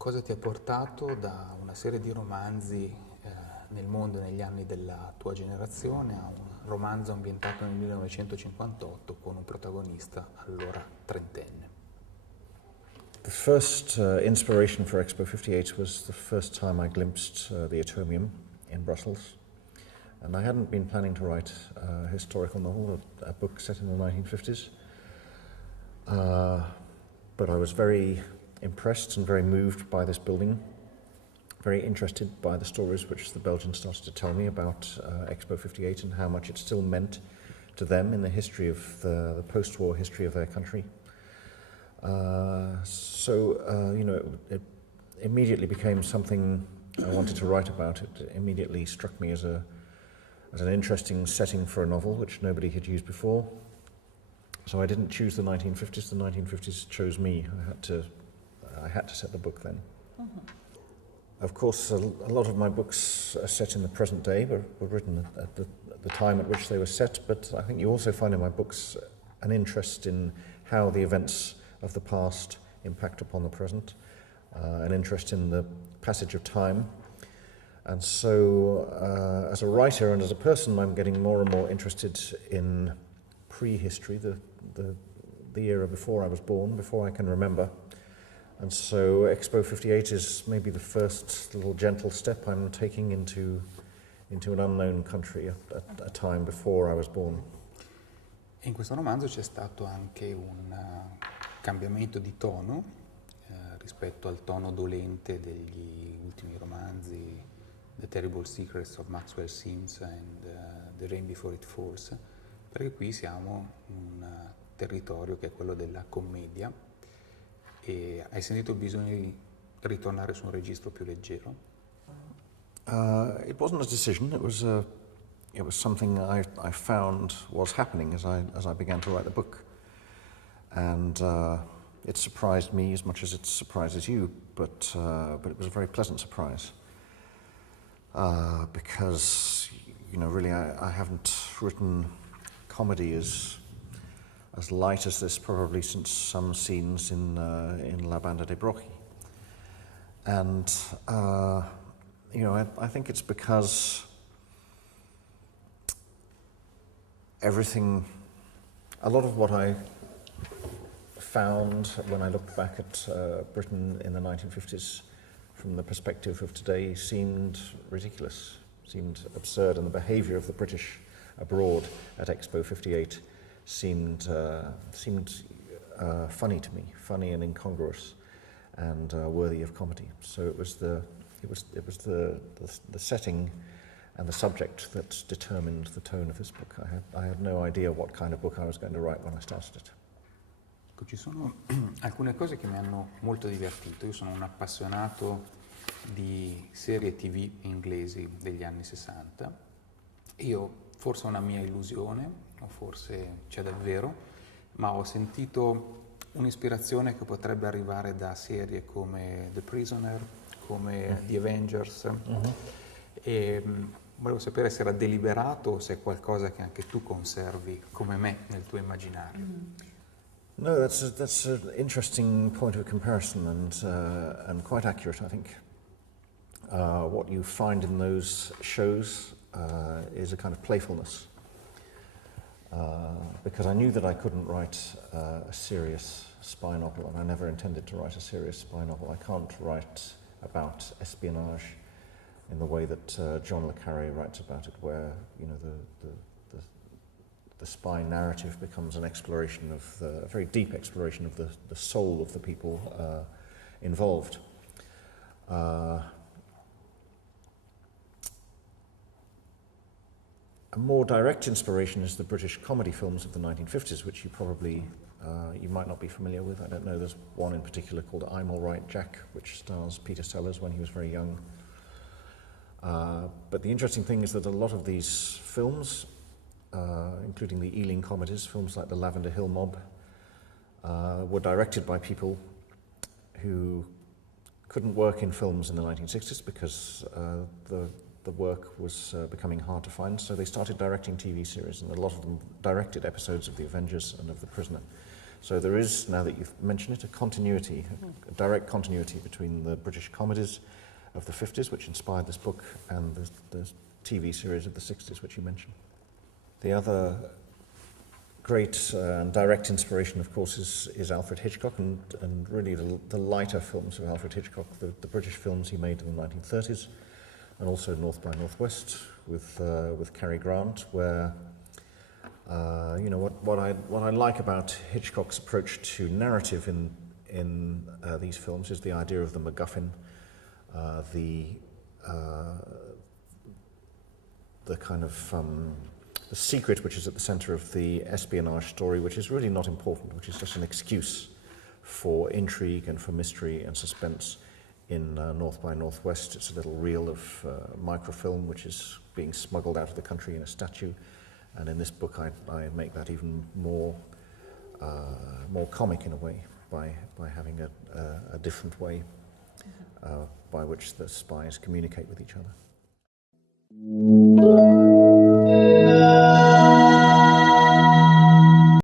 Cosa ti ha portato da una serie di romanzi nel mondo negli anni della tua generazione a un romanzo ambientato nel 1958 con un protagonista allora trentenne? The first inspiration for Expo 58 was the first time I glimpsed the Atomium in Brussels. And I hadn't been planning to write a historical novel, a book set in the 1950s. But I was very impressed and very moved by this building, very interested by the stories which the Belgians started to tell me about Expo 58 and how much it still meant to them in the history of the post-war history of their country. It immediately became something I wanted to write about. It immediately struck me as an interesting setting for a novel which nobody had used before. So I didn't choose the 1950s, the 1950s chose me. I had to set the book then. Mm-hmm. Of course, a lot of my books are set in the present day, were written at the time at which they were set, but I think you also find in my books an interest in how the events of the past impact upon the present, an interest in the passage of time. And so, as a writer and as a person, I'm getting more and more interested in prehistory, the era before I was born, before I can remember. And so Expo 58 is maybe the first little gentle step I'm taking into an unknown country at a time before I was born. In questo romanzo c'è stato anche un cambiamento di tono rispetto al tono dolente degli ultimi romanzi, The Terrible Secrets of Maxwell Simms and The Rain Before It Falls, perché qui siamo in un territorio che è quello della commedia. E hai sentito il bisogno di ritornare su un registro più leggero? It wasn't a decision. It was something I found was happening as I began to write the book, and it surprised me as much as it surprises you. But it was a very pleasant surprise because really I haven't written comedy as light as this probably since some scenes in La Banda dei Brocchi. And, I think it's because a lot of what I found when I looked back at Britain in the 1950s from the perspective of today seemed ridiculous, seemed absurd, and the behaviour of the British abroad at Expo 58 seemed funny to me, funny and incongruous, and worthy of comedy. So it was the setting and the subject that determined the tone of this book. I had no idea what kind of book I was going to write when I started it. Ci sono alcune cose che mi hanno molto divertito. Io sono un appassionato di serie TV inglesi degli anni 60. Io forse ho una mia illusione, o forse c'è davvero, ma ho sentito un'ispirazione che potrebbe arrivare da serie come The Prisoner, come The Avengers, e volevo sapere se era deliberato o se è qualcosa che anche tu conservi come me nel tuo immaginario. No, that's an interesting point of comparison and quite accurate, I think. What you find in those shows is a kind of playfulness. Because I knew that I couldn't write a serious spy novel, and I never intended to write a serious spy novel. I can't write about espionage in the way that John le Carré writes about it, where the spy narrative becomes an exploration of a very deep exploration of the soul of the people involved. A more direct inspiration is the British comedy films of the 1950s, which you probably, you might not be familiar with. I don't know, there's one in particular called I'm All Right, Jack, which stars Peter Sellers when he was very young. But the interesting thing is that a lot of these films, including the Ealing comedies, films like The Lavender Hill Mob, were directed by people who couldn't work in films in the 1960s because the work was becoming hard to find, so they started directing TV series, and a lot of them directed episodes of The Avengers and of The Prisoner. So there is, now that you've mentioned it, a continuity, a direct continuity between the British comedies of the 50s, which inspired this book, and the TV series of the 60s, which you mentioned. The other great and direct inspiration, of course, is Alfred Hitchcock, and really the lighter films of Alfred Hitchcock, the British films he made in the 1930s, and also North by Northwest with Cary Grant, where what I like about Hitchcock's approach to narrative in these films is the idea of the MacGuffin, the kind of the secret which is at the centre of the espionage story, which is really not important, which is just an excuse for intrigue and for mystery and suspense. In North by Northwest, it's a little reel of microfilm which is being smuggled out of the country in a statue, and in this book I make that even more comic in a way by having a different way by which the spies communicate with each other.